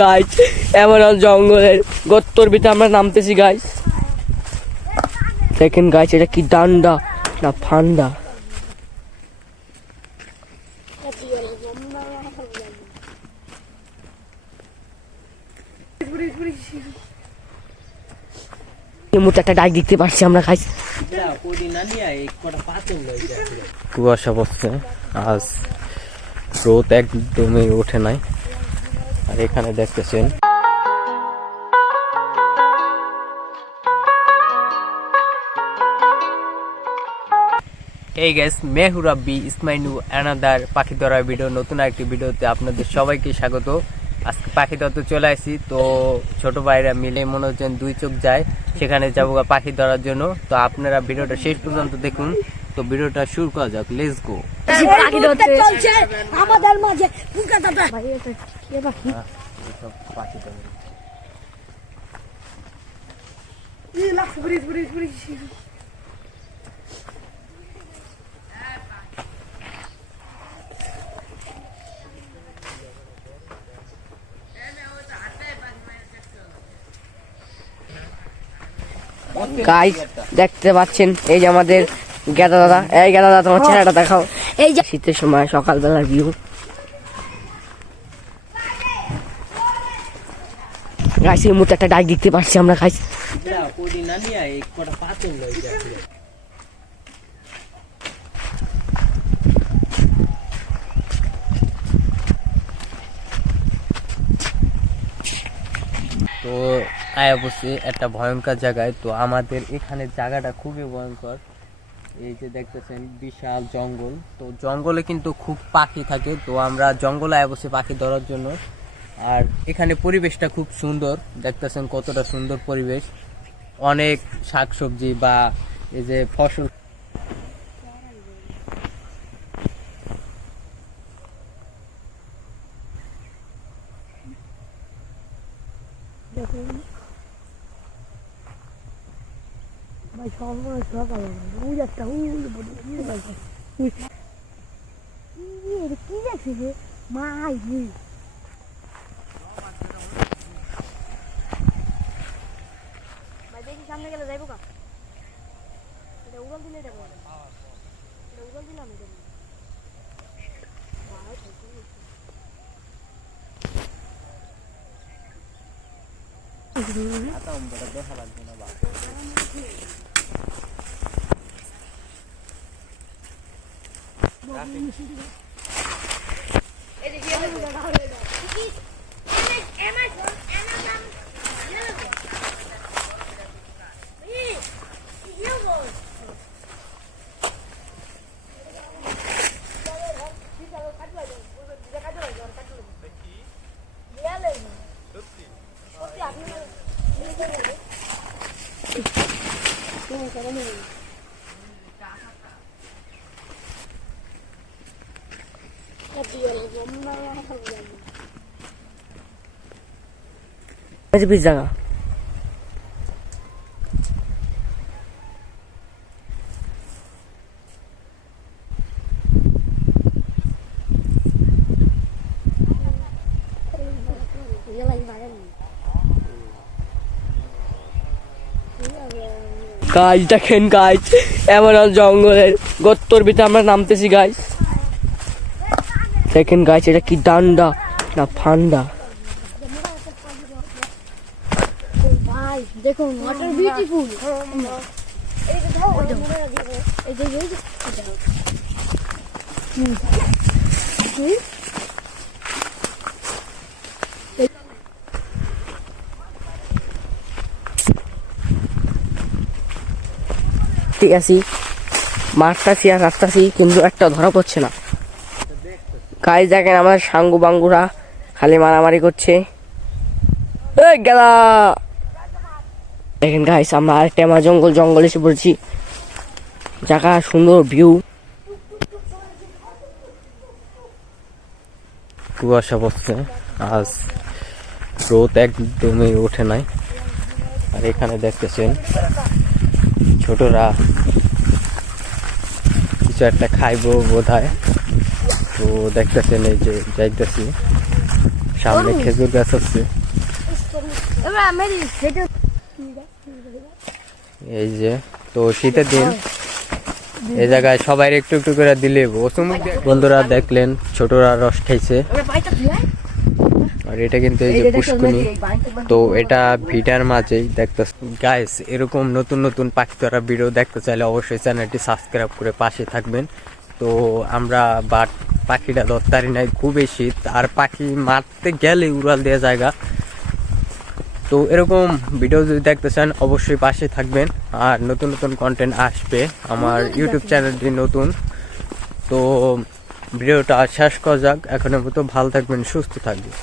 Guys এমন জঙ্গলের গর্তর ভিতরে আমরা নামতেছি গাইস। দেখেন গাইস এটা কি ডান্ডা না ফান্ডা। একটা ডাক দেখতে পাচ্ছি আমরা গাইস। কুয়াশা পড়ছে, আজ রোদ একদমই ওঠে নাই। আর এখানে দেখতেছেন এই গ্যাস মেহু রাব্বি ইসমাইনু অ্যানাদার পাখি ধরার ভিডিও, নতুন একটি ভিডিওতে আপনাদের সবাইকে স্বাগত। আজকে পাখি ধরতে চলে আসি, তো ছোট ভাইরা মিলে মনে হচ্ছেন দুই চোখ যায়, সেখানে যাবো পাখি ধরার জন্য। তো আপনারা ভিডিওটা শেষ পর্যন্ত দেখুন। তো ভিডিওটা শুরু করা যাক, লেটস গো। পাখি ধরতে চলছে আমাদের মাঝে পাখি ধরে গাইস দেখতে পাচ্ছেন এই যে আমাদের গেদা দাদা। এই গেদা দাদা তোমার চেহারাটা দেখাও। এই যে শীতের সময় সকালবেলার ভিউ। গাইস এই মুহূর্তে একটা ডাক দেখতে পাচ্ছি আমরা গাইস। তো আয়া বসে একটা ভয়ঙ্কর জায়গায়। তো আমাদের এখানে জায়গাটা খুবই ভয়ঙ্কর। এই যে দেখতেছেন বিশাল জঙ্গল, তো জঙ্গলে কিন্তু খুব পাখি থাকে। তো আমরা জঙ্গলে আয়া বসে পাখি ধরার জন্য। আর এখানে পরিবেশটা খুব সুন্দর, দেখতেছেন কতটা সুন্দর পরিবেশ। অনেক শাকসবজি বা এই যে ফসল। ভাই সর্বনাশ সকাল ওই একটা কি দেখছি রে মাই ভাই দেখি সামনে গেলে যাইবো কা? এটা উড়াল দিলে এটা বলে এটা উড়াল দিলাম এটা দেখা লাগবে না। জায়গা গাইস দেখেন গাইস এমন জঙ্গলের গর্তর ভিতরে আমরা নামতেছি গাইস। দেখেন গাইস এটা কি ডান্ডা না ফান্ডা। ভাই দেখুন ওয়াটার বিউটিফুল। ঠিক আছে মারতাছি আর রাখতাছি, কিন্তু একটা ধরা পড়ছে না। গাইস দেখেন আমার সাঙ্গু বাঙ্গুরা খালি মারামারি করছে। গেলা দেখেন গাইস আমরা আরেকটা আমার জঙ্গল এসে পড়েছি। জায়গা সুন্দর ভিউ। কুয়াশা পড়ছে, আজ রোদ একদমই ওঠে নাই। আর এখানে দেখতেছেন ছোটরা কিছু একটা খাইবো বোধ হয়। তো দেখতেছেন এই যে যাইতেছি সামনে খেজুর গাছ আছে। এবার আমি সেটা এই যে তো শীতের দিন এই জায়গায় সবাই একটু একটু করে দিলে বন্ধুরা দেখলেন ছোটরা রস খাইছে। আর এটা কিন্তু এই যে পুষ্কুনি, তো এটা ভিটার মাঝেই দেখতে। গাইস এরকম নতুন নতুন পাখি ধরা ভিডিও দেখতে চাইলে অবশ্যই চ্যানেলটি সাবস্ক্রাইব করে পাশে থাকবেন। তো আমরা বাট পাখিটা ধরতারি নাই, খুবই শীত, আর পাখি মারতে গেলে উড়াল দেওয়া জায়গা। তো এরকম ভিডিও যদি দেখতে চান অবশ্যই পাশে থাকবেন, আর নতুন নতুন কন্টেন্ট আসবে। আমার ইউটিউব চ্যানেলটি নতুন। তো ভিডিওটা শেষ করা যাক, এখনের মতো ভালো থাকবেন, সুস্থ থাকবেন।